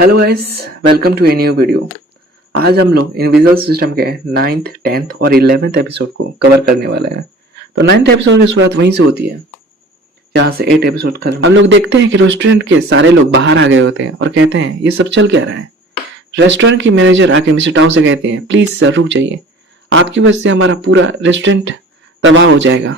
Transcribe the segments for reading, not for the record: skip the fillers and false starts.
Hello guys, welcome to a new video. आज हम लोग इनविजिबल सिस्टम के 9th, 10th और 11th एपिसोड को कवर करने वाले हैं। तो 9th एपिसोड की शुरुआत वहीं से होती है जहाँ से 8 एपिसोड खत्म। हम लोग देखते हैं कि रेस्टोरेंट के सारे लोग बाहर आ गए होते हैं और कहते हैं ये सब चल क्या रहा है। रेस्टोरेंट की मैनेजर आके मिस्टर टाओ से कहते हैं प्लीज सर रुक जाइए, आपकी वजह से हमारा पूरा रेस्टोरेंट तबाह हो जाएगा।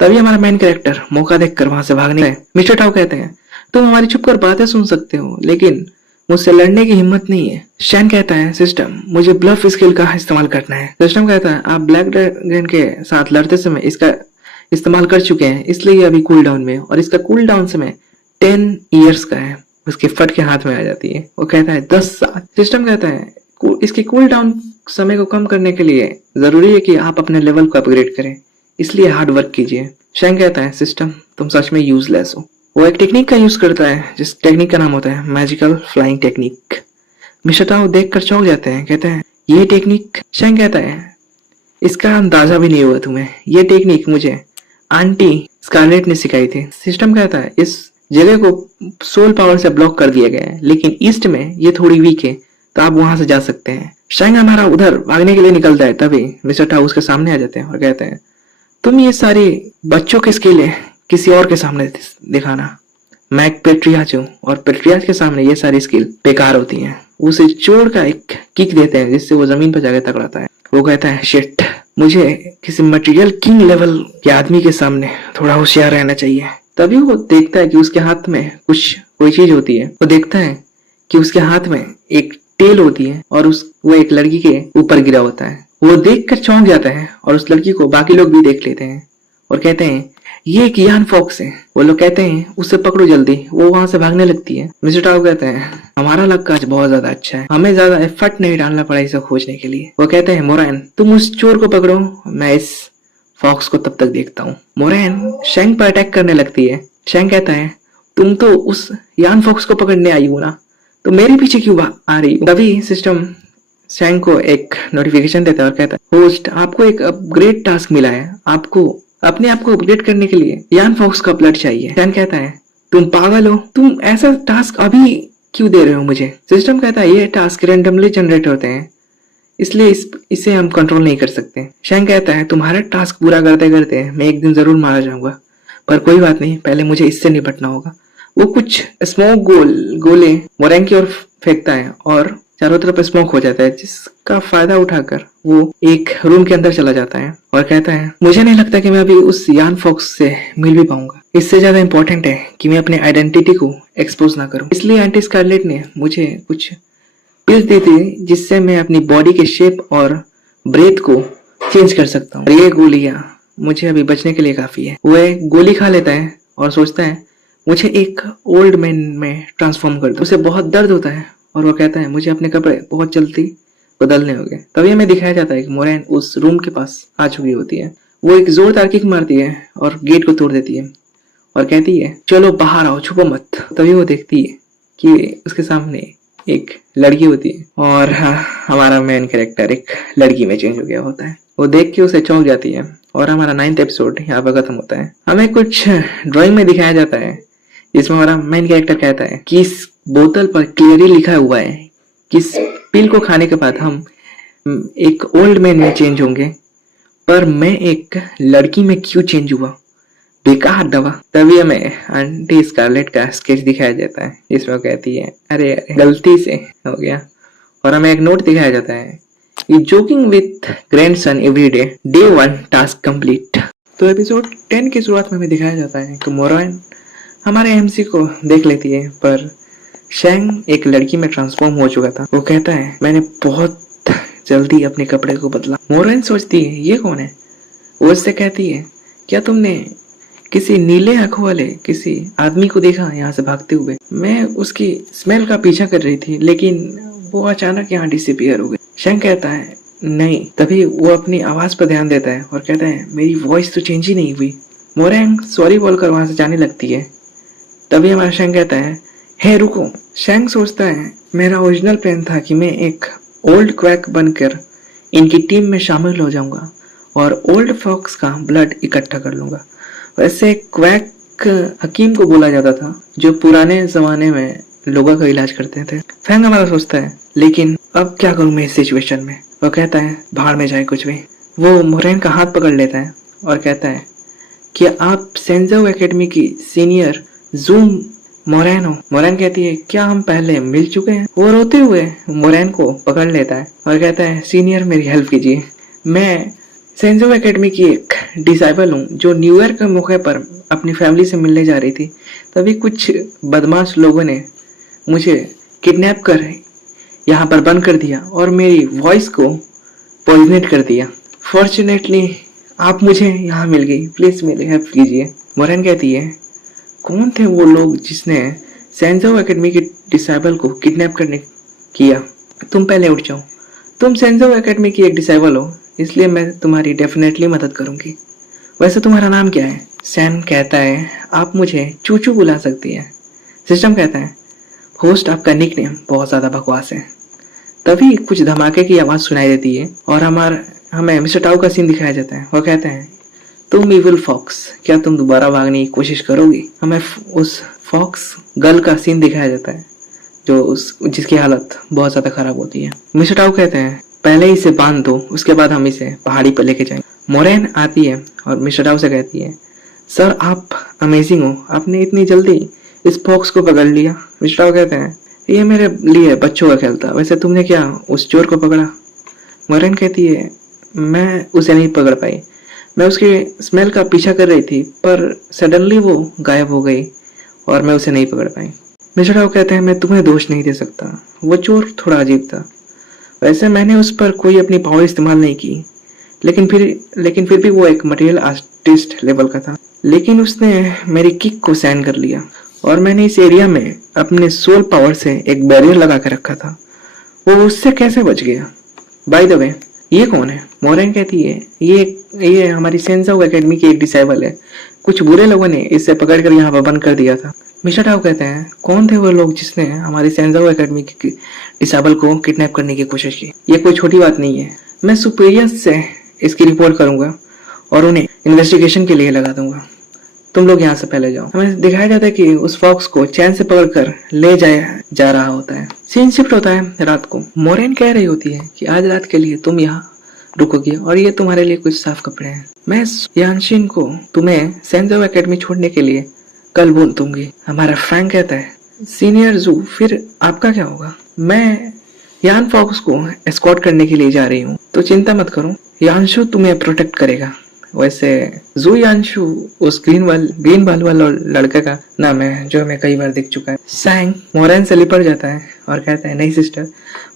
तभी हमारा मेन कैरेक्टर मौका देखकर वहां से भागने है। मिस्टर टाओ कहते हैं तुम हमारी चुप कर बातें सुन सकते हो लेकिन मुझसे लड़ने की हिम्मत नहीं है। शैन कहता है सिस्टम मुझे ब्लफ स्किल का इस्तेमाल करना है। सिस्टम कहता है आप ब्लैक ड्रैगन के साथ लड़ते समय इसका इस्तेमाल कर चुके हैं इसलिए ये अभी कूल डाउन में है और इसका कूल डाउन समय 10 ईयर्स का है। उसके फट के हाथ में आ जाती है। वो कहता है 10 साल। सिस्टम कहता है इसके कूल डाउन समय को कम करने के लिए जरूरी है कि आप अपने लेवल को अपग्रेड करें, इसलिए हार्ड वर्क कीजिए। शैन कहता है सिस्टम तुम सच में यूजलेस हो। वो एक टेक्निक का यूज करता है जिस टेक्निक का नाम होता है magical flying technique. Mister tau देखकर चौंक जाते हैं, कहते हैं ये टेक्निक। शैन कहता है इसका अंदाजा भी नहीं हुआ तुम्हें, ये टेक्निक मुझे आंटी स्कारलेट ने सिखाई थी। सिस्टम कहता है इस जगह को सोल पावर से ब्लॉक कर दिया गया है लेकिन ईस्ट में ये थोड़ी वीक है तो आप वहां से जा सकते हैं। शैन हमारा उधर भागने के लिए निकलता है तभी मिस्टर टाओ उसके सामने आ जाते हैं और कहते हैं तुम ये सारी बच्चों के स्किल किसी और के सामने दिखाना। मैं एक पेट्रियाज हूँ और पेट्रियाज के सामने ये सारी स्किल बेकार होती हैं। उसे चोर का एक किक देते हैं जिससे वो जमीन पर जाकर तकड़ाता है। वो कहता है शिट, मुझे किसी मटेरियल किंग लेवल के आदमी के सामने थोड़ा होशियार रहना चाहिए। तभी वो देखता है कि उसके हाथ में कोई चीज होती है। वो देखता है कि उसके हाथ में एक टेल होती है और वो एक लड़की के ऊपर गिरा होता है। वो देखकर चौंक जाता है और उस लड़की को बाकी लोग भी देख लेते हैं और कहते हैं ये एक यान फॉक्स है। वो लोग कहते हैं उसे पकड़ो जल्दी। वो वहां से भागने लगती है। मिस्टर टाओ कहते हैं हमारा लक आज बहुत ज्यादा अच्छा है, हमें ज्यादा एफर्ट नहीं डालना पड़ा इसे खोजने के लिए। वो कहते हैं मोरैन तुम उस चोर को पकड़ो, मैं इस फॉक्स को तब तक देखता हूँ। मोरैन शैंक पर अटैक करने लगती है। शैंक कहता है तुम तो उस यान फॉक्स को पकड़ने आई हो ना, तो मेरे पीछे क्यों आ रही हो। तभी सिस्टम शैंक को एक नोटिफिकेशन देता है और कहता है होस्ट आपको एक अपग्रेड टास्क मिला है, आपको अपने आप को अपग्रेड करने के लिए यान फॉक्स का ब्लड चाहिए। शैन कहता है तुम पागल हो, तुम ऐसा टास्क अभी क्यों दे रहे हो मुझे। सिस्टम कहता है ये टास्क रैंडमली जनरेट होते हैं इसलिए इसे हम कंट्रोल नहीं कर सकते। शैन कहता है तुम्हारा टास्क पूरा करते करते मैं एक दिन जरूर मारा जाऊंगा, पर कोई बात नहीं, पहले मुझे इससे निपटना होगा। वो कुछ स्मोक गोले मोरैन की ओर फेंकता है और चारों तरफ स्मोक हो जाता है जिसका फायदा उठाकर वो एक रूम के अंदर चला जाता है और कहता है मुझे नहीं लगता कि मैं अभी उस यान फॉक्स से मिल भी पाऊंगा। इससे ज्यादा इंपॉर्टेंट है कि मैं अपने आइडेंटिटी को एक्सपोज ना करूं, इसलिए आंटी स्कारलेट ने मुझे कुछ पिल्स दी थी जिससे मैं अपनी बॉडी के शेप और ब्रेथ को चेंज कर सकता हूँ। ये गोलियां मुझे अभी बचने के लिए काफी है। वह गोली खा लेता है और सोचता है मुझे एक ओल्ड मैन में ट्रांसफॉर्म कर दो। उसे बहुत दर्द होता है और वो कहता है मुझे अपने कपड़े बहुत जल्दी बदलने होंगे। तभी हमें दिखाया जाता है कि मोरैन उस रूम के पास आ चुकी होती है। वो एक जोरदार किक मारती है और गेट को तोड़ देती है और कहती है चलो बाहर आओ, छुपो मत। तभी वो देखती है कि उसके सामने एक लड़की होती है और हमारा मेन कैरेक्टर एक लड़की में चेंज हो गया होता है। वो देख के उसे चौंक जाती है और हमारा 9th एपिसोड यहाँ पर खत्म होता है। हमें कुछ ड्राइंग में दिखाया जाता है जिसमें हमारा मेन कैरेक्टर कहता है कि इस बोतल पर क्लियरली लिखा हुआ है कि इस पिल को खाने के बाद हम एक ओल्ड मैन में चेंज होंगे, पर मैं एक लड़की में क्यों चेंज हुआ, बेकार दवा। तभी हमें आंटी स्कारलेट का स्केच दिखाया जाता है जिसमें कहती है अरे गलती से हो गया। और हमें एक नोट दिखाया जाता है joking with grandson every day, day 1 task complete. तो एपिसोड 10 की शुरुआत में हमें दिखाया जाता है कि मोरैन हमारे एमसी को देख लेती है, पर शैंग एक लड़की में ट्रांसफॉर्म हो चुका था। वो कहता है मैंने बहुत जल्दी अपने कपड़े को बदला। मोरैन सोचती है ये कौन है। वो उससे कहती है क्या तुमने किसी नीले आंखों वाले किसी आदमी को देखा यहाँ से भागते हुए। मैं उसकी स्मेल का पीछा कर रही थी लेकिन वो अचानक यहाँ डिसअपीयर हो गई। शैंग कहता है नहीं। तभी वो अपनी आवाज पर ध्यान देता है और कहता है मेरी वॉइस तो चेंज ही नहीं हुई। मोरैन सॉरी बोलकर वहां से जाने लगती है। तभी हमारा शैंग कहता है हे रुको। शैंग सोचता है मेरा ओरिजिनल प्लान था कि मैं एक ओल्ड क्वैक बनकर इनकी टीम में शामिल हो जाऊंगा और ओल्ड फॉक्स का ब्लड इकट्ठा कर लूंगा। वैसे क्वैक हकीम को बोला जाता था जो पुराने जमाने में लोगों का इलाज करते थे। फैंग हमारा सोचता है लेकिन अब क्या करूं मैं इस सिचुएशन में। वो कहता है भाड़ में जाए कुछ भी। वो मोरेन का हाथ पकड़ लेता है और कहता है कि आप सेंजो एकेडमी की सीनियर जूम मोरेन हो। मोरेन कहती है क्या हम पहले मिल चुके हैं। वो रोते हुए मोरेन को पकड़ लेता है और कहता है सीनियर मेरी हेल्प कीजिए, मैं सेंजो एकेडमी की एक डिसाइबल हूँ जो न्यू ईयर के मौके पर अपनी फैमिली से मिलने जा रही थी। तभी कुछ बदमाश लोगों ने मुझे किडनैप कर यहाँ पर बंद कर दिया और मेरी वॉइस को पॉइजनेट कर दिया। फॉर्चुनेटली आप मुझे यहाँ मिल गई, प्लीज मेरी हेल्प कीजिए। मोरेन कहती है कौन थे वो लोग जिसने सेंजो एकेडमी के डिसाइबल को किडनैप करने किया। तुम पहले उठ जाओ, तुम सेंजो एकेडमी की एक डिसाइबल हो इसलिए मैं तुम्हारी डेफिनेटली मदद करूंगी। वैसे तुम्हारा नाम क्या है। सैन कहता है आप मुझे चूचू बुला सकती है। सिस्टम कहता है होस्ट आपका निकनेम बहुत ज्यादा बकवास है। तभी कुछ धमाके की आवाज सुनाई देती है और हमें मिस्टर टाउ का सीन दिखाया जाता है। वो कहते हैं तुम इविल फॉक्स, क्या तुम दोबारा भागने की कोशिश करोगी। हमें उस फॉक्स गर्ल का सीन दिखाया जाता है जिसकी हालत बहुत ज्यादा खराब होती है। मिस्टर टाउ कहते हैं पहले इसे बांध दो, उसके बाद हम इसे पहाड़ी पर लेके जाएंगे। मोरेन आती है और मिस्टर टाउ से कहती है सर आप अमेजिंग हो, आपने इतनी जल्दी इस फॉक्स को पकड़ लिया। मिस्टर टाउ कहते हैं ये मेरे लिए बच्चों का खेल था, वैसे तुमने क्या उस चोर को पकड़ा। मोरेन कहती है मैं उसे नहीं पकड़ पाई, मैं उसके स्मेल का पीछा कर रही थी पर सडनली वो गायब हो गई और मैं उसे नहीं पकड़ पाई। मिस्टर टाउ कहते हैं मैं तुम्हें दोष नहीं दे सकता, वो चोर थोड़ा अजीब था। वैसे मैंने उस पर कोई अपनी पावर इस्तेमाल नहीं की, लेकिन फिर भी वो एक मटेरियल आर्टिस्ट लेवल का था। लेकिन उसने मेरी किक को सहन कर लिया और मैंने इस एरिया में अपने सोल पावर से एक बैरियर लगा कर रखा था। वो उससे कैसे बच गया। बाय द वे ये कौन है। मोरेन कहती है ये हमारी सेंजो एकेडमी की एक डिसाइबल है, कुछ बुरे लोगों ने इसे पकड़कर यहाँ पर बंद कर दिया था। मिस्टर टाउ कहते हैं कौन थे वो लोग जिसने हमारी सेंजो एकेडमी की डिसाइबल को किडनैप करने की कोशिश की। ये कोई छोटी बात नहीं है, मैं सुपीरियर्स से इसकी रिपोर्ट करूंगा और उन्हें इन्वेस्टिगेशन के लिए लगा दूंगा। तुम लोग यहाँ से पहले जाओ। हमें दिखाया जाता है कि उस फॉक्स को चैन से पकड़कर ले जा रहा होता है। सीन शिफ्ट होता है रात को। मोरेन कह रही होती है कि आज रात के लिए तुम यहाँ रुकोगी और ये तुम्हारे लिए कुछ साफ कपड़े हैं। मैं यानशिन को तुम्हें सेंजो एकेडमी छोड़ने के लिए कल बोल दूंगी। हमारा फ्रैंक कहता है सीनियर जू फिर आपका क्या होगा। मैं यान फॉक्स को एस्कॉर्ट करने के लिए जा रही हूँ, तो चिंता मत करो, यानशु तुम्हें प्रोटेक्ट करेगा। वैसे जू यानशु उस ग्रीन बाल वाला लड़के का नाम है जो हमें कई बार दिख चुका है। सैंग मोरेन से लिपट जाता है और कहता है नहीं सिस्टर,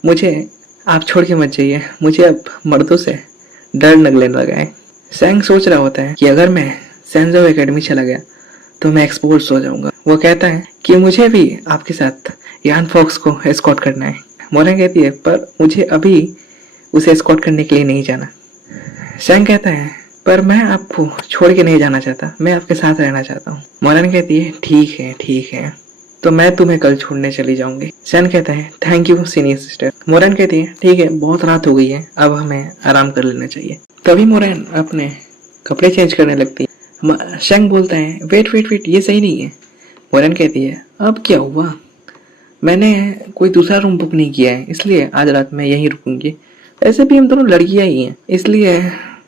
मुझे आप छोड़ के मत जाइए, मुझे अब मर्दों से डर लगने लगा है। सैंग सोच रहा होता है कि अगर मैं सेंजो एकेडमी चला गया तो मैं एक्सपोज हो जाऊंगा। वो कहता है कि मुझे भी आपके साथ यान फॉक्स को एस्कॉर्ट करना है। मोरेन कहती है पर मुझे अभी उसे एस्कॉर्ट करने के लिए नहीं जाना। सैंग कहता है पर मैं आपको छोड़ के नहीं जाना चाहता, मैं आपके साथ रहना चाहता हूँ। मोरेन कहती है ठीक है, तो मैं तुम्हें कल छोड़ने चली जाऊंगी। सैन कहता है थैंक यू सीनियर सिस्टर। मोरेन कहती है ठीक है, बहुत रात हो गई है, अब हमें आराम कर लेना चाहिए। तभी मोरेन अपने कपड़े चेंज करने लगती है। सैंग बोलता है वेट ये सही नहीं है। मोरेन कहती है अब क्या हुआ, मैंने कोई दूसरा रूम बुक नहीं किया है, इसलिए आज रात मैं यहीं रुकूंगी। ऐसे भी हम दोनों लड़कियां ही हैं, इसलिए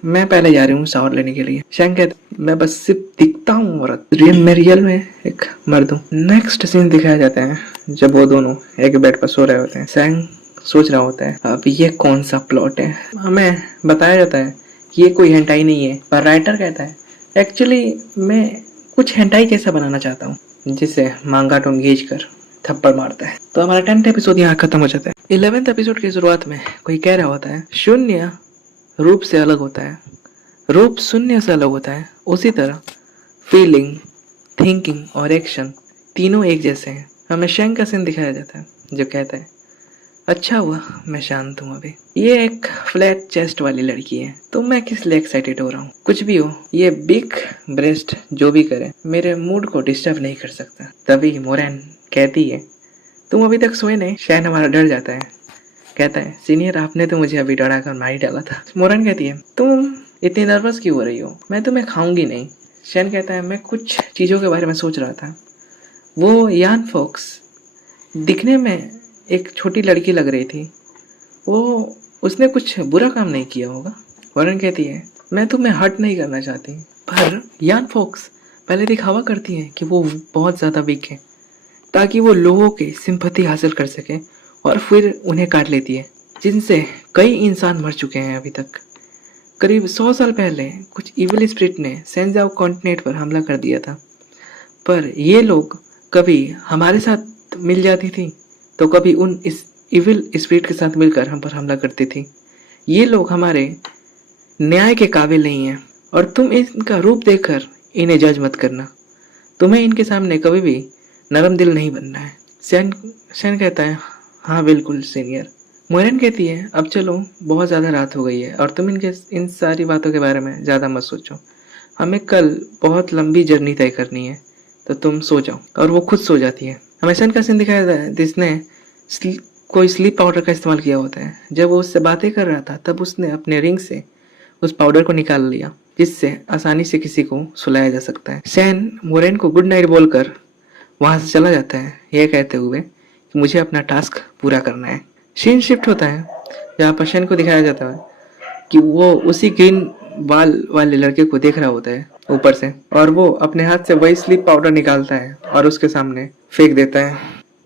मैं पहले जा रही हूँ शावर लेने के लिए। शैंग कहता मैं बस सिर्फ दिखता हूँ औरत, मैं रियल में एक मर्द हूँ। नेक्स्ट सीन दिखाया जाता है जब वो दोनों एक बेड पर सो रहे होते हैं। शैंग सोच रहा होता है अब ये कौन सा प्लॉट है। हमें बताया जाता है कि ये कोई हेंटाई नहीं है, पर राइटर कहता है एक्चुअली मैं कुछ हेंटाई कैसा बनाना चाहता हूँ जिसे मांगा टोन गेज कर थप्पड़ मारता है। तो हमारा 10th एपिसोड यहाँ खत्म हो जाता है। 11th एपिसोड की शुरुआत में कोई कह रहा होता है शून्य रूप से अलग होता है, रूप शून्य से अलग होता है, उसी तरह फीलिंग, थिंकिंग और एक्शन तीनों एक जैसे हैं। हमें शैंग का सीन दिखाया जाता है जो कहता है अच्छा हुआ मैं शांत हूँ अभी। ये एक फ्लैट चेस्ट वाली लड़की है, तो मैं किस लिए एक्साइटेड हो रहा हूँ। कुछ भी हो, ये बिग ब्रेस्ट जो भी करे मेरे मूड को डिस्टर्ब नहीं कर सकता। तभी मोरेन कहती है तुम अभी तक सोए नहीं। शैन हमारा डर जाता है, कहता है सीनियर आपने तो मुझे अभी डरा कर मार ही डाला था। मोरेन कहती है तुम इतनी नर्वस क्यों हो रही हो, मैं तुम्हें खाऊंगी नहीं। शैन कहता है मैं कुछ चीज़ों के बारे में सोच रहा था। वो यान फॉक्स दिखने में एक छोटी लड़की लग रही थी, वो उसने कुछ बुरा काम नहीं किया होगा। वॉरेन कहती है मैं तुम्हें हर्ट नहीं करना चाहती, पर यान फॉक्स पहले दिखावा करती है कि वो बहुत ज़्यादा वीक है ताकि वो लोगों की सिंपैथी हासिल कर सके और फिर उन्हें काट लेती है, जिनसे कई इंसान मर चुके हैं अभी तक। करीब 100 साल पहले कुछ इविल स्पिरिट ने सेंजाओ कॉन्टिनेंट पर हमला कर दिया था, पर ये लोग कभी हमारे साथ मिल जाती थी तो कभी उन इस इविल स्पिरिट के साथ मिलकर हम पर हमला करती थी। ये लोग हमारे न्याय के काबिल नहीं हैं और तुम इनका रूप देखकर इन्हें जज मत करना। तुम्हें इनके सामने कभी भी नरम दिल नहीं बनना है। शैन कहता है हाँ बिल्कुल सीनियर। मोरेन कहती है अब चलो, बहुत ज़्यादा रात हो गई है और तुम इन सारी बातों के बारे में ज़्यादा मत सोचो। हमें कल बहुत लंबी जर्नी तय करनी है, तो तुम सो जाओ। और वो खुद सो जाती है। हमें शैन का सीन दिखाया जाता है जिसने कोई स्लीप पाउडर का इस्तेमाल किया होता है। जब वो उससे बातें कर रहा था तब उसने अपने रिंग से उस पाउडर को निकाल लिया, जिससे आसानी से किसी को सुलाया जा सकता है। शैन मोरेन को गुड नाइट बोलकर वहाँ से चला जाता है, यह कहते हुए कि मुझे अपना टास्क पूरा करना है। सीन शिफ्ट होता है जहाँ पर शैन को दिखाया जाता है कि वो उसी ग्रीन बाल वाले लड़के को देख रहा होता है ऊपर से, और वो अपने हाथ से वही स्लीप पाउडर निकालता है और उसके सामने फेंक देता है,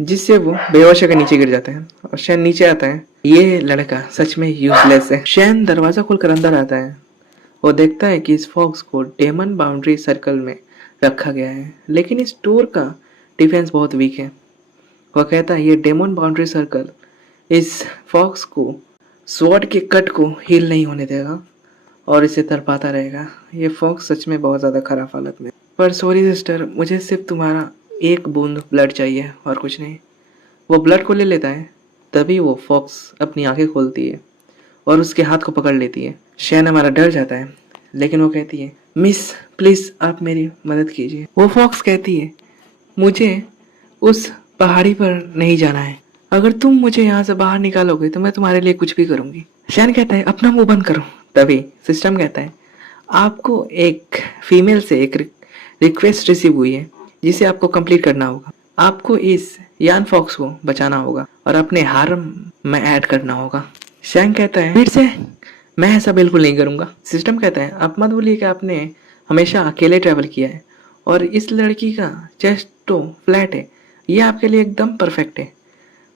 जिससे वो बेहोश होकर नीचे गिर जाता है। और शैन नीचे आता है। ये लड़का सच में यूजलेस है। शैन दरवाजा खोलकर अंदर आता है। वो देखता है कि इस फॉक्स को डेमन बाउंड्री सर्कल में रखा गया है, लेकिन इस टूर का डिफेंस बहुत वीक है। वह कहता है ये डेमन बाउंड्री सर्कल इस फॉक्स को स्वॉर्ड के कट को हील नहीं होने देगा और इसे तड़पाता रहेगा। ये फॉक्स सच में बहुत ज़्यादा खराब हालत में। पर सॉरी सिस्टर, मुझे सिर्फ तुम्हारा एक बूंद ब्लड चाहिए और कुछ नहीं। वो ब्लड को ले लेता है। तभी वो फॉक्स अपनी आंखें खोलती है और उसके हाथ को पकड़ लेती है। शैन हमारा डर जाता है, लेकिन वो कहती है मिस प्लीज़ आप मेरी मदद कीजिए। वो फॉक्स कहती है मुझे उस पहाड़ी पर नहीं जाना है। अगर तुम मुझे यहाँ से बाहर निकालोगे तो मैं तुम्हारे लिए कुछ भी करूँगी। शैन कहता है अपना मुंह बंद करो। तभी सिस्टम कहता है आपको एक फीमेल से एक रिक्वेस्ट रिसीव हुई है जिसे आपको कंप्लीट करना होगा। आपको इस यान फॉक्स को बचाना होगा और अपने हार्म में ऐड करना होगा। शैन कहता है फिर से मैं ऐसा बिल्कुल नहीं करूँगा। सिस्टम कहता है आप मत भूलिए कि आपने हमेशा अकेले ट्रैवल किया है और इस लड़की का चेस्ट तो फ्लैट है, ये आपके लिए एकदम परफेक्ट है।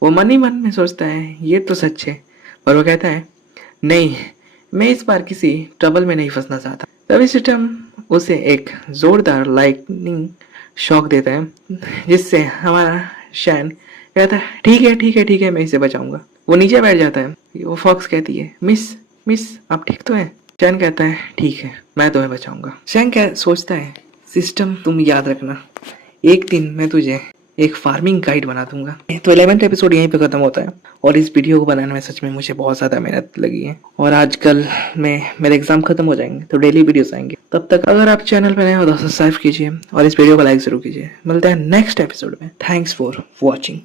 वो मन ही मन में सोचता है ये तो सच है, और वो कहता है नहीं, मैं इस बार किसी ट्रबल में नहीं फंसना चाहता। तभी सिस्टम उसे एक जोरदार लाइटनिंग शॉक देता है, जिससे हमारा शैन कहता है ठीक है मैं इसे बचाऊंगा। वो नीचे बैठ जाता है। वो फॉक्स कहती है मिस आप ठीक तो हैं? शैन कहता है ठीक है मैं तुम्हें बचाऊंगा। शैन सोचता है सिस्टम तुम याद रखना, एक दिन मैं तुझे एक फार्मिंग गाइड बना दूंगा। तो 11th एपिसोड यहीं पे खत्म होता है और इस वीडियो को बनाने में सच में मुझे बहुत ज़्यादा मेहनत लगी है और आजकल में मेरे एग्जाम खत्म हो जाएंगे तो डेली वीडियोस आएंगे। तब तक अगर आप चैनल पर नए हो तो सब्सक्राइब कीजिए और इस वीडियो को लाइक जरूर कीजिए। मिलते हैं नेक्स्ट एपिसोड में। Thanks for watching.